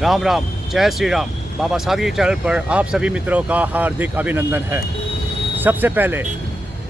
राम राम, जय श्री राम। बाबा सादगी चैनल पर आप सभी मित्रों का हार्दिक अभिनंदन है। सबसे पहले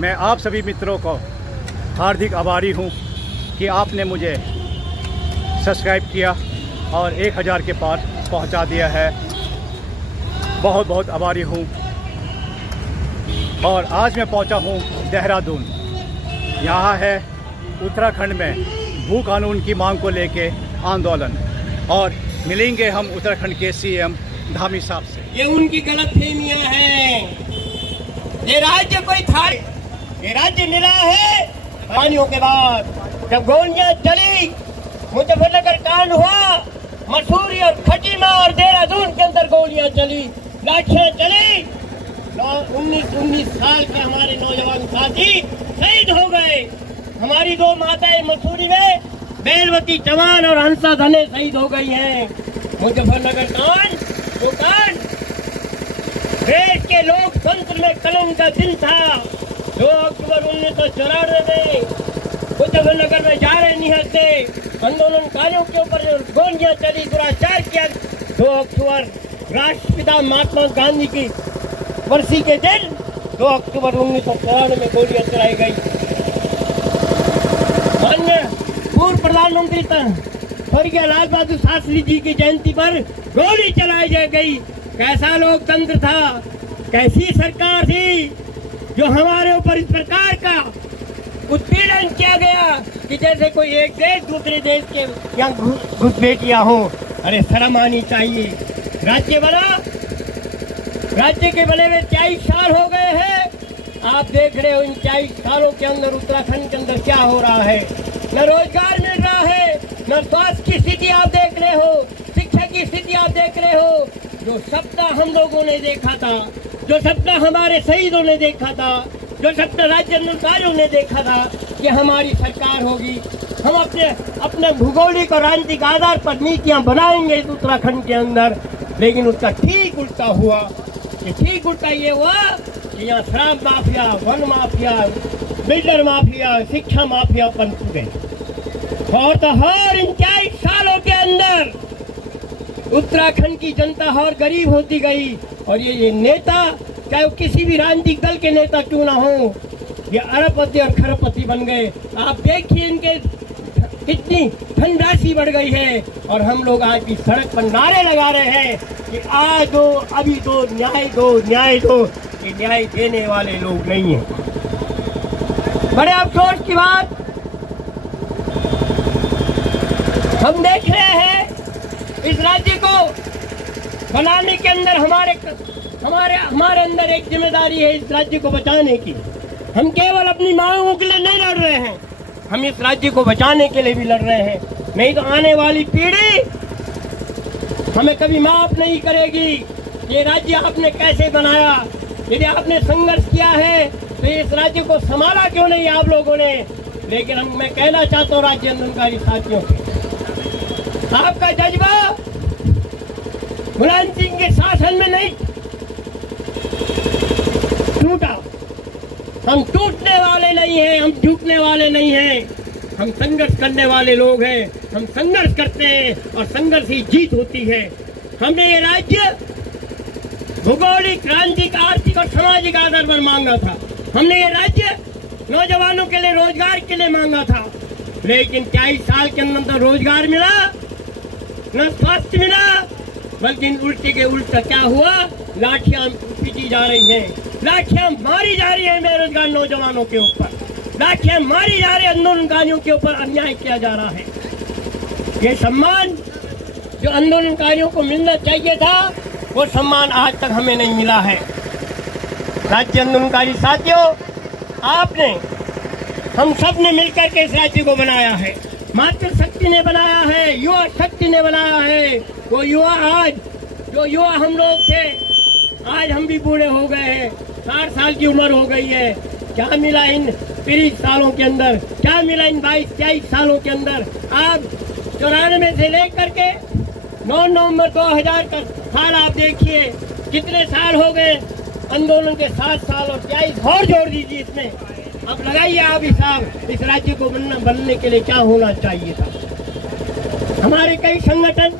मैं आप सभी मित्रों को हार्दिक आभारी हूँ कि आपने मुझे सब्सक्राइब किया और 1000 के पार पहुँचा दिया है। बहुत बहुत आभारी हूँ। और आज मैं पहुँचा हूँ देहरादून। यहाँ है उत्तराखंड में भू कानून की मांग को लेके आंदोलन, और मिलेंगे हम उत्तराखंड के सीएम धामी साहब से। ये उनकी गलतफहमियां हैं। ये राज्य कोई था, ये राज्य मिला है कहानियों के बाद। जब गोलियां चली, मुजफ्फरनगर कांड हुआ, मसूरी और खटीमा और देहरादून के अंदर गोलियां चली, लाठियां चली। 19 साल के हमारे नौजवान साथी शहीद हो गए। हमारी 2 माताएं मसूरी में, बेलवती चौहान और हंसा धने शहीद हो गई हैं। मुजफ्फरनगर कांड, वो कांड देश के लोकतंत्र में कलंक का दिन था। 2 अक्टूबर 1994 में मुजफ्फरनगर में जा रहे निहत्थे आंदोलनकारियों के ऊपर गोलियां चली, दुराचार किया। 2 अक्टूबर राष्ट्रपिता महात्मा गांधी की वर्षी के दिन 2 अक्टूबर 1994 में गोलियां चलाई गई। पूर्व प्रधानमंत्री स्वर्गीय लाल बहादुर शास्त्री जी की जयंती पर गोली चलाई गई। कैसा लोकतंत्र था, कैसी सरकार थी जो हमारे ऊपर इस प्रकार का उत्पीड़न किया गया कि जैसे कोई एक देश दूसरे देश के यहाँ घुसपैठिया हो। अरे शर्म आनी चाहिए। राज्य बना, राज्य के बने हुए 40 साल हो गए हैं। आप देख रहे हो इन 40 सालों के अंदर उत्तराखंड के अंदर क्या हो रहा है। न रोजगार मिल रहा है, न स्वास्थ्य की स्थिति आप देख रहे हो, शिक्षा की स्थिति आप देख रहे हो। जो सपना हम लोगों ने देखा था, जो सपना हमारे शहीदों ने देखा था, जो सपना राज्य आंदोलनकारियों ने देखा था कि हमारी सरकार होगी, हम अपने भूगोलिक और राजनीतिक आधार पर नीतियां बनाएंगे इस उत्तराखंड के अंदर, लेकिन उसका ठीक उल्टा हुआ। ठीक उल्टा ये हुआ कि यहाँ शराब mafia, one mafia, builder mafia, शिक्षा माफिया पनप गए। और तो हर इन 40 सालों के अंदर उत्तराखंड की जनता और गरीब होती गई। और ये नेता, चाहे वो किसी भी राजनीतिक दल के नेता क्यों ना हो, ये अरबपति और खरबपति बन गए। आप देखिए इनके कितनी धनराशि बढ़ गई है। और हम लोग आज भी सड़क पर नारे लगा रहे हैं कि आज दो, अभी दो, न्याय दो, न्याय दो। ये न्याय देने वाले लोग नहीं हैं। बड़े अफसोस की बात हम देख रहे हैं, इस राज्य को बनाने के अंदर हमारे अंदर एक जिम्मेदारी है इस राज्य को बचाने की। हम केवल अपनी मांगों के लिए नहीं लड़ रहे हैं, हम इस राज्य को बचाने के लिए भी लड़ रहे हैं। नहीं तो आने वाली पीढ़ी हमें कभी माफ नहीं करेगी। ये राज्य आपने कैसे बनाया, यदि आपने संघर्ष किया है तो इस राज्य को संभाला क्यों नहीं आप लोगों ने। लेकिन मैं कहना चाहता हूँ राज्य आंदोलनकारी साथियों से, आपका जज्बा मुलायम सिंह के शासन में नहीं टूटा। हम टूटने वाले नहीं हैं, हम झुकने वाले नहीं हैं। हम संघर्ष करने वाले लोग हैं। हम संघर्ष करते हैं और संघर्ष ही जीत होती है। हमने ये राज्य भौगोलिक, राजनीतिक, आर्थिक और सामाजिक आधार पर मांगा था। हमने ये राज्य नौजवानों के लिए, रोजगार के लिए मांगा था। लेकिन 40 साल के अंदर रोजगार मिला, न स्वास्थ्य मिला, बल्कि उल्टे के उल्टा क्या हुआ, लाठियां पीटी जा रही हैं, लाठियां मारी जा रही है बेरोजगार नौजवानों के ऊपर, लाठियां मारी जा रही है आंदोलनकारियों के ऊपर, अन्याय किया जा रहा है। ये सम्मान जो आंदोलनकारियों को मिलना चाहिए था, वो सम्मान आज तक हमें नहीं मिला है। राज्य आंदोलनकारी साथियों, आपने, हम सब ने मिलकर के इस राज्य को बनाया है। मातृशक्ति ने बनाया है, युवा शक्ति ने बनाया है। वो युवा आज, जो युवा हम लोग थे, आज हम भी बूढ़े हो गए हैं, 60 साल की उम्र हो गई है। क्या मिला इन 30 सालों के अंदर, क्या मिला इन 22-23 सालों के अंदर। आप 94 से लेकर के 9 नवंबर 2000 का साल आप देखिए, कितने साल हो गए आंदोलन के। 7 साल और 23 और जोड़ दीजिए इसमें। अब लगाइए आप हिसाब, इस राज्य को बनने के लिए क्या होना चाहिए था। हमारे कई संगठन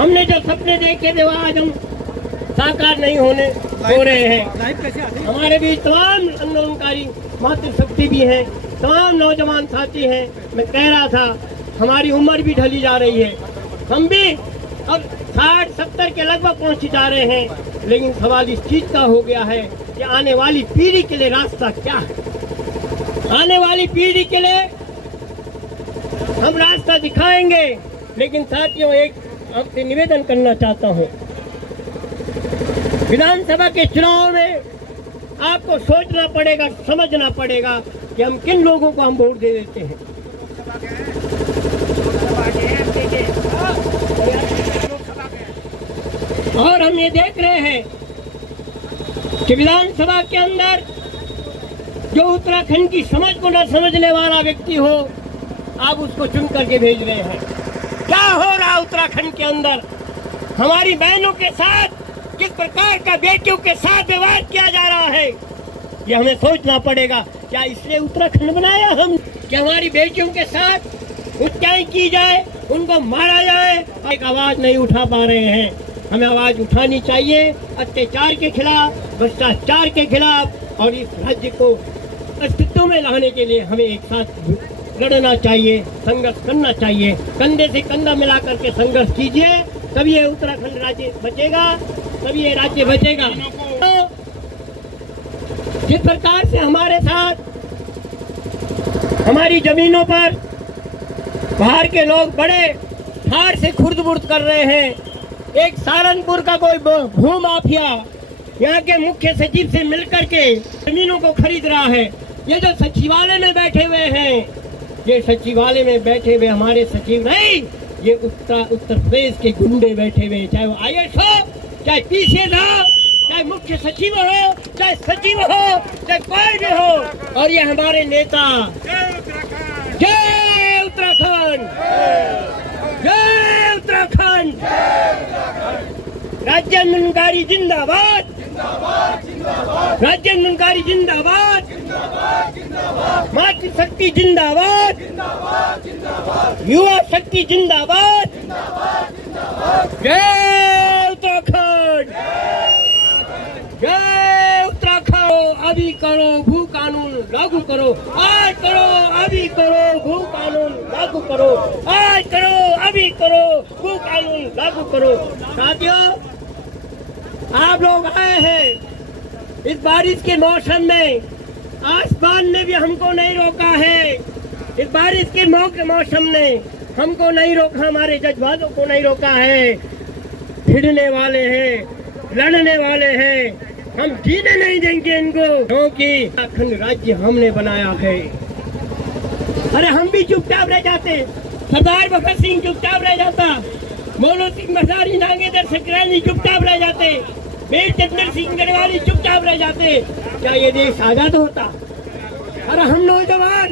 हमने जो सपने देखे थे वो आज हम साकार नहीं हो रहे हैं। हमारे बीच तमाम आंदोलनकारी मातृशक्ति भी है, तमाम नौजवान साथी हैं। मैं कह रहा था हमारी उम्र भी ढली जा रही है, हम भी अब 60-70 के लगभग पहुंच जा रहे हैं। लेकिन सवाल इस चीज का हो गया है कि आने वाली पीढ़ी के लिए रास्ता क्या है। आने वाली पीढ़ी के लिए हम रास्ता दिखाएंगे, लेकिन साथियों एक आपसे निवेदन करना चाहता हूँ, विधानसभा के चुनाव में आपको सोचना पड़ेगा, समझना पड़ेगा कि हम किन लोगों को हम वोट दे देते हैं। और हम ये देख रहे हैं कि विधानसभा के अंदर जो उत्तराखंड की समझ को न समझने वाला व्यक्ति हो, आप उसको चुन करके भेज रहे हैं। क्या हो रहा उत्तराखंड के अंदर, हमारी बहनों के साथ किस प्रकार का बेटियों के साथ व्यवहार किया जा रहा है, ये हमें सोचना पड़ेगा। क्या इसलिए उत्तराखंड बनाया हम कि हमारी बेटियों के साथ हत्याएं की जाए, उनको मारा जाए? एक आवाज नहीं उठा पा रहे हैं, हमें आवाज उठानी चाहिए अत्याचार के खिलाफ, भ्रष्टाचार के खिलाफ। और इस राज्य को अस्तित्व में लाने के लिए हमें एक साथ लड़ना चाहिए, संघर्ष करना चाहिए। कंधे से कंधा मिला करके संघर्ष कीजिए, तभी ये उत्तराखंड राज्य बचेगा, तभी ये राज्य बचेगा। तो जिस प्रकार से हमारे साथ हमारी जमीनों पर बाहर के लोग बड़े ठार से खुर्द-बुर्द कर रहे हैं, एक सहारनपुर का कोई भू माफिया यहाँ के मुख्य सचिव से मिलकर के जमीनों को खरीद रहा है। ये जो सचिवालय में बैठे हुए हैं, ये सचिवालय में बैठे हुए हमारे सचिव नहीं, ये उत्तर प्रदेश के गुंडे बैठे हुए, चाहे वो IAS हो, चाहे PCS हो, चाहे मुख्य सचिव हो, चाहे सचिव हो, चाहे कोई भी हो। और ये हमारे नेता, जय उत्तराखंड, जय उत्तराखंड, राज्य आंदोलनकारी जिंदाबाद, राज्य आंदोलनकारी जिंदाबाद, मातृशक्ति जिंदाबाद, युवा शक्ति जिंदाबाद, जय उत्तराखंड, जय उत्तराखंड। अभी करो भू कानून लागू करो, आज करो अभी करो भू कानून लागू करो, आज करो अभी करो भू कानून लागू करो। साथियों, आप लोग आए हैं इस बारिश के मौसम में, आसमान ने भी हमको नहीं रोका है, इस बारिश के मौसम ने हमको नहीं रोका, हमारे जज्बातों को नहीं रोका है। भिड़ने वाले हैं, लड़ने वाले हैं, हम जीने नहीं देंगे इनको, क्योंकि उत्तराखंड राज्य हमने बनाया है। अरे हम भी चुपचाप रह जाते, सरदार भगत सिंह चुपचाप रह जाता, मोनो सिंह मसारी, नागेंद्र सक्सेना चुपचाप रह जाते, वीर चंद्र सिंह गढ़वाली चुपचाप रह जाते, क्या ये देश आजाद होता? अरे हम नौजवान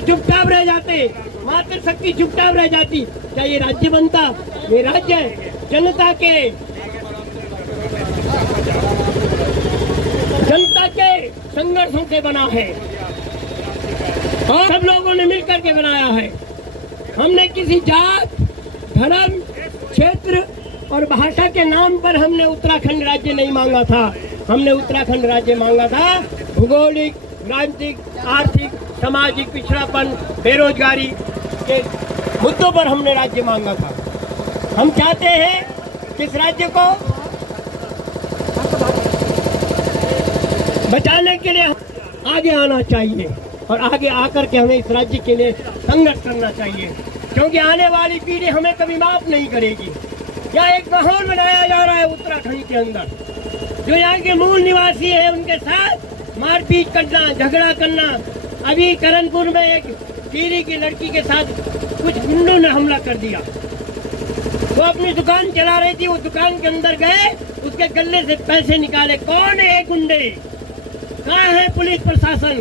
चुपचाप रह जाते, मातृशक्ति चुपचाप रह जाती, क्या ये राज्य बनता? ये राज्य जनता के संघर्षों से बना है और सब लोगों ने मिलकर के बनाया है। हमने किसी जात, धर्म, क्षेत्र और भाषा के नाम पर हमने उत्तराखंड राज्य नहीं मांगा था। हमने उत्तराखंड राज्य मांगा था भौगोलिक, राजनीतिक, आर्थिक, सामाजिक पिछड़ापन, बेरोजगारी के मुद्दों पर हमने राज्य मांगा था। हम चाहते हैं कि इस राज्य को बचाने के लिए आगे आना चाहिए और आगे आकर के हमें इस राज्य के लिए संघर्ष करना चाहिए, क्योंकि आने वाली पीढ़ी हमें कभी माफ नहीं करेगी। यहाँ एक माहौल बनाया जा रहा है उत्तराखंड के अंदर, जो यहाँ के मूल निवासी हैं उनके साथ मारपीट करना, झगड़ा करना। अभी करणपुर में एक पीरी की लड़की के साथ कुछ गुंडों ने हमला कर दिया। वो अपनी दुकान चला रही थी, वो दुकान के अंदर गए, उसके गले से पैसे निकाले। कौन है ये गुंडे? कहाँ है पुलिस प्रशासन?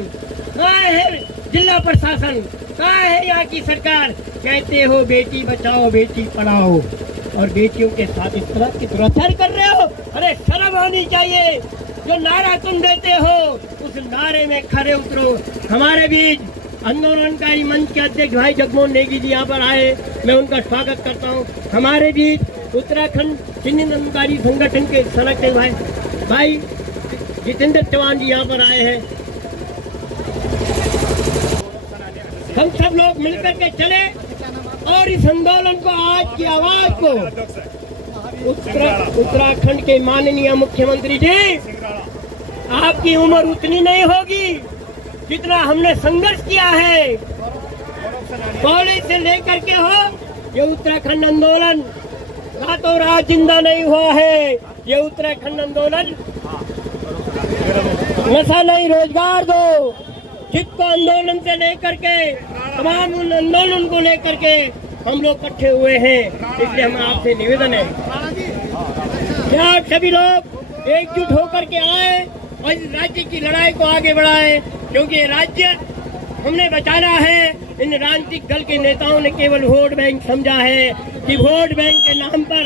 कहाँ है जिला प्रशासन? कहाँ है यहाँ की सरकार? कहते हो बेटी बचाओ बेटी पढ़ाओ और बेटियों के साथ इस तरह की दुराचार कर रहे हो। अरे शर्म आनी चाहिए। जो नारा तुम देते हो उस नारे में खरे उतरो। हमारे बीच आंदोलनकारी मंच के अध्यक्ष भाई जगमोहन नेगी जी यहाँ पर आए, मैं उनका स्वागत करता हूँ। हमारे बीच उत्तराखंड चिन्हित आंदोलनकारी संगठन के संरक्षक भाई जितेंद्र चौहान जी यहाँ पर आए हैं। हम सब लोग मिलकर के चले और इस आंदोलन को, आज की आवाज को उत्तराखंड के माननीय मुख्यमंत्री जी, आपकी उम्र उतनी नहीं होगी जितना हमने संघर्ष किया है। कॉलेज से लेकर के हो, ये उत्तराखंड आंदोलन रातों रात जिंदा नहीं हुआ है। ये उत्तराखंड आंदोलन नशा नहीं, रोजगार दो, जिसको आंदोलन से लेकर के तमाम उन आंदोलन को लेकर के हम लोग इकट्ठे हुए हैं। इसलिए हम आपसे निवेदन है कि आप सभी लोग एकजुट होकर के आए और इस राज्य की लड़ाई को आगे बढ़ाएं, क्योंकि ये राज्य हमने बचाना है। इन राजनीतिक दल के नेताओं ने केवल वोट बैंक समझा है कि वोट बैंक के नाम पर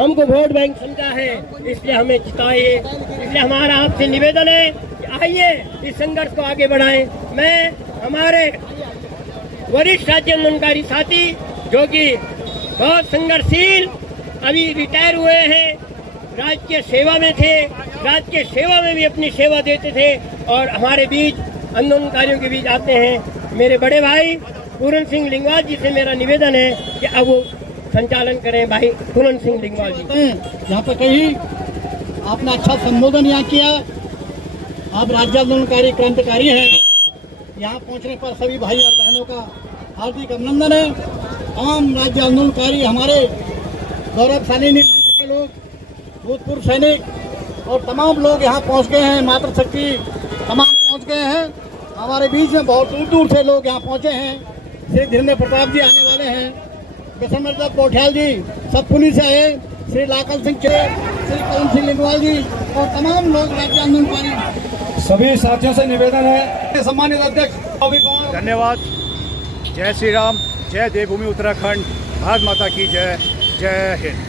हमको वोट बैंक समझा है, इसलिए हमें जिताइए। इसलिए हमारा आपसे निवेदन है कि आइए इस संघर्ष को आगे बढ़ाएं। मैं हमारे वरिष्ठ राज्य आंदोलनकारी साथी जो कि बहुत संघर्षशील, अभी रिटायर हुए हैं, राज्य के सेवा में थे, राज्य के सेवा में भी अपनी सेवा देते थे और हमारे बीच आंदोलनकारियों के बीच आते हैं। मेरे बड़े भाई पूरन सिंह लिंगवाल जी से मेरा निवेदन है कि अब वो संचालन करें। भाई पूरन सिंह लिंगवाल जी। यहाँ पर कहीं आपने अच्छा संबोधन यहाँ किया। आप राज्य आंदोलनकारी क्रांतिकारी हैं। यहाँ पहुँचने पर सभी भाई और बहनों का हार्दिक अभिनंदन है। तमाम राज्य आंदोलनकारी, हमारे गौरवशाली मंच के लोग, भूतपूर्व सैनिक और तमाम लोग यहाँ पहुँच गए हैं। मातृशक्ति तमाम पहुँच गए हैं। हमारे बीच में बहुत दूर दूर से लोग यहाँ पहुँचे हैं। श्री धीरेन्द्र प्रताप जी आने वाले हैं, विश्वनाथ पौठियाल जी सतपुनी से आए, श्री लाखन सिंह चे, श्री करण सिंह लिंगवाल जी और तमाम लोग राज्य आंदोलनकारी। सभी साथियों से निवेदन है, सम्मानित अध्यक्ष। धन्यवाद। जय श्री राम, जय देवभूमि उत्तराखंड, भारत माता की जय, जय हिंद।